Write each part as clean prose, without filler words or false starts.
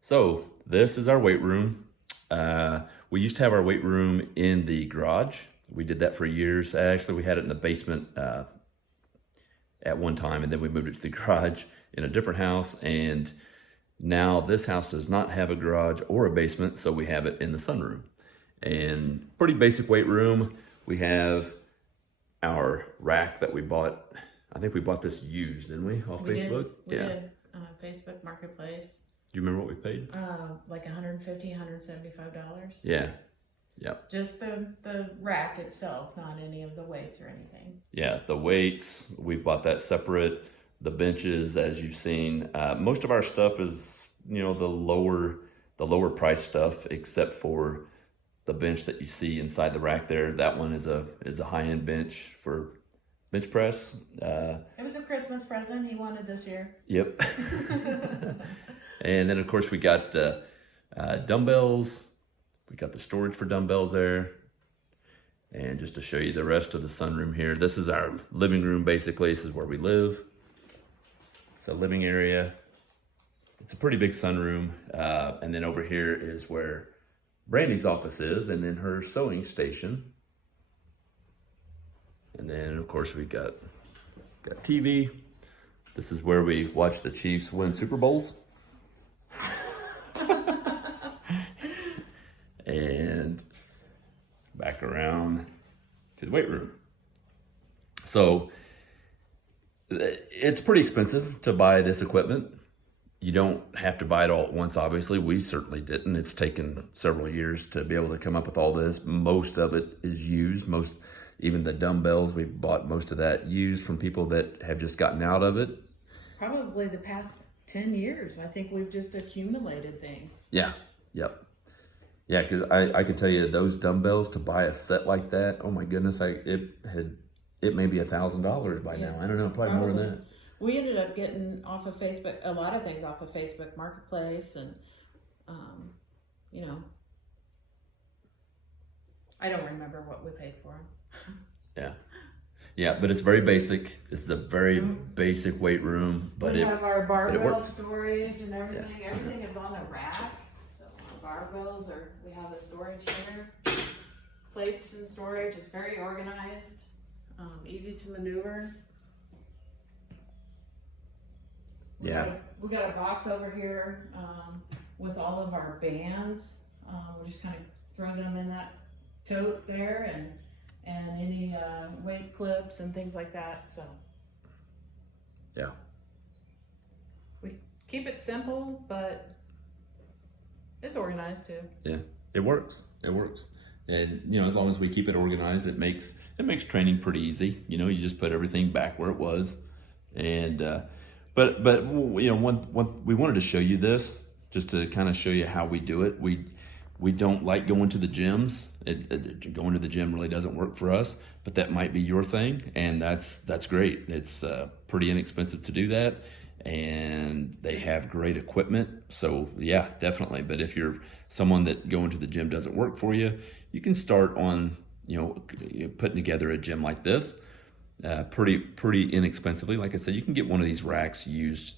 So this is our weight room. We used to have our weight room in the garage. We did that for years. Actually, we had it in the basement at one time, and then we moved it to the garage in a different house. And now this house does not have a garage or a basement, so we have it in the sunroom. And pretty basic weight room. We have our rack that we bought. I think we bought this used, didn't we? Off We Facebook? did. We did. Facebook Marketplace. Do you remember what we paid? Like $150, $175. Yeah. Yep. Just the rack itself, not any of the weights or anything. Yeah, the weights, we bought that separate. The benches, as you've seen, most of our stuff is, the lower price stuff, except for the bench that you see inside the rack there. That one is a high end bench for bench press. It was a Christmas present he wanted this year. Yep. And then of course we got dumbbells. We got the storage for dumbbells there. And just to show you the rest of the sunroom here, this is our living room basically. This is where we live. It's a living area. It's a pretty big sunroom. And then over here is where Brandy's office is, and then her sewing station. And then of course we got TV. This is where we watch the Chiefs win Super Bowls. And back around to the weight room. So it's pretty expensive to buy this equipment. You don't have to buy it all at once, obviously. We certainly didn't. It's taken several years to be able to come up with all this. Most of it is used. Even the dumbbells, we bought most of that used from people that have just gotten out of it. Probably the past 10 years. I think we've just accumulated things. Yeah, yep. Yeah, because I can tell you those dumbbells, to buy a set like that, oh my goodness, it may be $1,000 by now. I don't know, probably more than that. We ended up getting off of Facebook, a lot of things off of Facebook Marketplace, and I don't remember what we paid for them. Yeah, but it's very basic. This is a very basic weight room, but we have our barbell works. storage and everything. Yeah. Everything is on the rack. So our barbells we have the storage here. Plates and storage. It's very organized, easy to maneuver. We got a box over here with all of our bands. We just kind of throw them in that tote there, and any weight clips and things like that. So Yeah. we keep it simple, but it's organized too. Yeah, it works. It works. And as long as we keep it organized, it makes training pretty easy. You just put everything back where it was. And but we wanted to show you this just to kind of show you how we do it. We don't like going to the gyms. Going to the gym really doesn't work for us, but that might be your thing, and that's great. It's pretty inexpensive to do that, and they have great equipment. So yeah, definitely. But if you're someone that going to the gym doesn't work for you, you can start on putting together a gym like this, pretty inexpensively. Like I said, you can get one of these racks used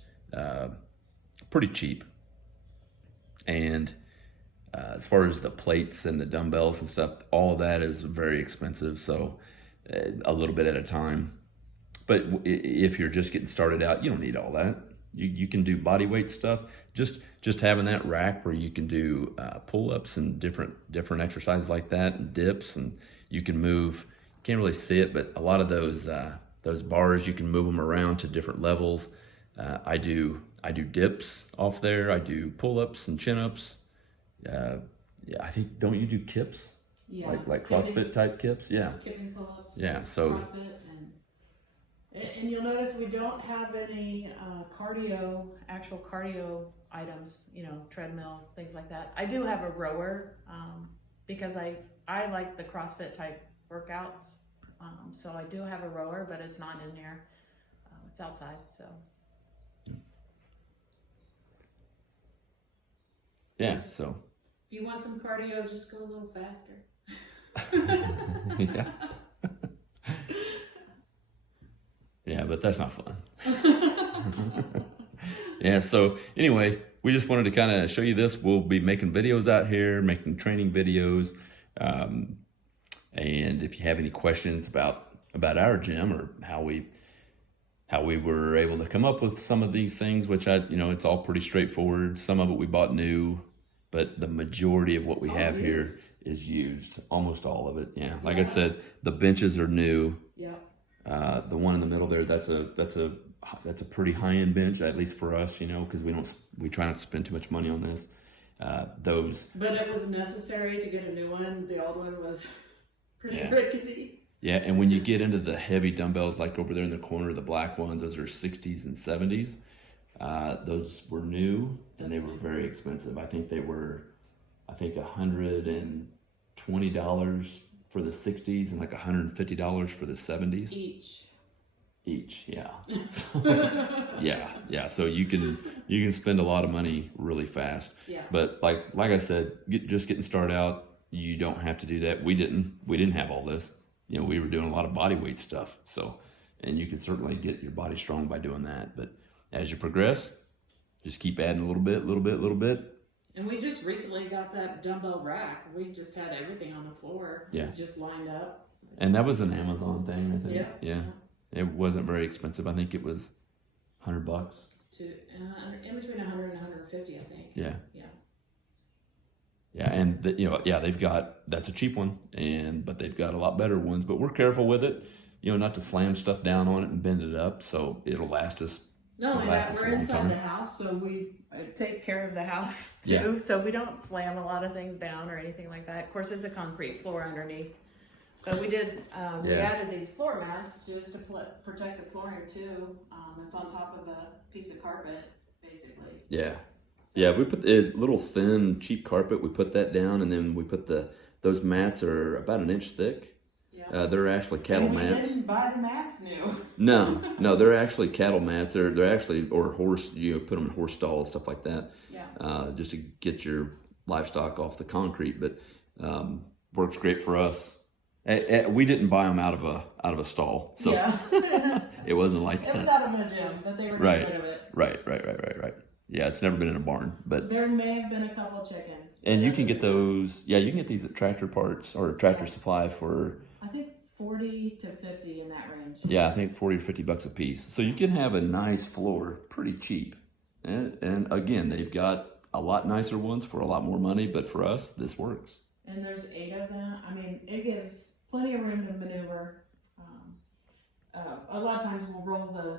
pretty cheap, and as far as the plates and the dumbbells and stuff, all of that is very expensive. So a little bit at a time. But if you're just getting started out, you don't need all that. You can do body weight stuff. Just having that rack where you can do pull-ups and different exercises like that, and dips, and you can move. You can't really see it, but a lot of those bars, you can move them around to different levels. I do dips off there. I do pull-ups and chin-ups. I think, don't you do kips? Yeah. Like CrossFit type kips? Yeah. Kipping pull-ups. Yeah. So CrossFit and you'll notice we don't have any actual cardio items, treadmill, things like that. I do have a rower because I like the CrossFit type workouts. So I do have a rower, but it's not in there. It's outside, so. Yeah, so. If you want some cardio, just go a little faster. Yeah. Yeah, but that's not fun. Yeah. So anyway, we just wanted to kind of show you this. We'll be making videos out here, making training videos. Um, and if you have any questions about our gym or how we were able to come up with some of these things, which it's all pretty straightforward. Some of it we bought new, but the majority of what we It's all have here used. is used. Almost all of it. Yeah. Like I Yeah. said, the benches are new. Yep. The one in the middle there, that's a pretty high end bench, at least for us, because we try not to spend too much money on this. Those, But it was necessary to get a new one. The old one was pretty Yeah. rickety. yeah, and when you get into the heavy dumbbells, like over there in the corner, the black ones, those are 60s and 70s. Those were new and they were very expensive. I think $120 for the 60s and like $150 for the 70s. Each, yeah. Yeah. So you can spend a lot of money really fast. Yeah. But like I said, just getting started out, you don't have to do that. We didn't have all this. We were doing a lot of body weight stuff. So, and you can certainly get your body strong by doing that. But as you progress, just keep adding a little bit. And we just recently got that dumbbell rack. We just had everything on the floor. Yeah. Just lined up. And that was an Amazon thing, I think. Yeah. Yeah. It wasn't very expensive. I think it was $100. In between 100 and 150, I think. Yeah. Yeah. Yeah, and they've got, that's a cheap one, but they've got a lot better ones. But we're careful with it, not to slam stuff down on it and bend it up, so it'll last us. Not only that, It'll last us a we're long inside time. the house, so we take care of the house too. Yeah. So we don't slam a lot of things down or anything like that. Of course, it's a concrete floor underneath. But we did, we Yeah. added these floor mats just to protect the flooring too. It's on top of a piece of carpet, basically. Yeah, yeah. We put a little thin, cheap carpet. We put that down, and then we put those mats are about an inch thick. Yeah. They're actually cattle and we mats. didn't buy the mats new. No, they're actually cattle mats. They're actually, or horse. You put them in horse stalls, stuff like that. Yeah. Just to get your livestock off the concrete, but works great for us. We didn't buy them out of a stall, so Yeah. it wasn't like It was that. out of a gym, but they were Right. getting rid of it. Right. Yeah, it's never been in a barn, but There may have been a couple chickens. and you can get those. Yeah, you can get these at Tractor Parts or Tractor Supply for. I think 40 to 50 in that range. Yeah, I think $40 or $50 a piece. So you can have a nice floor pretty cheap. And again, they've got a lot nicer ones for a lot more money, but for us, this works. And there's 8 of them. I mean, it gives plenty of room to maneuver. A lot of times we'll roll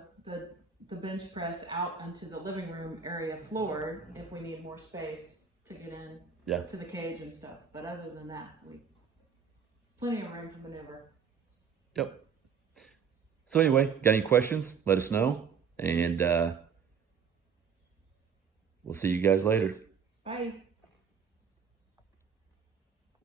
the bench press out onto the living room area floor if we need more space to get in to the cage and stuff. But other than that, plenty of room to maneuver. Yep. So anyway, got any questions? Let us know. And we'll see you guys later. Bye.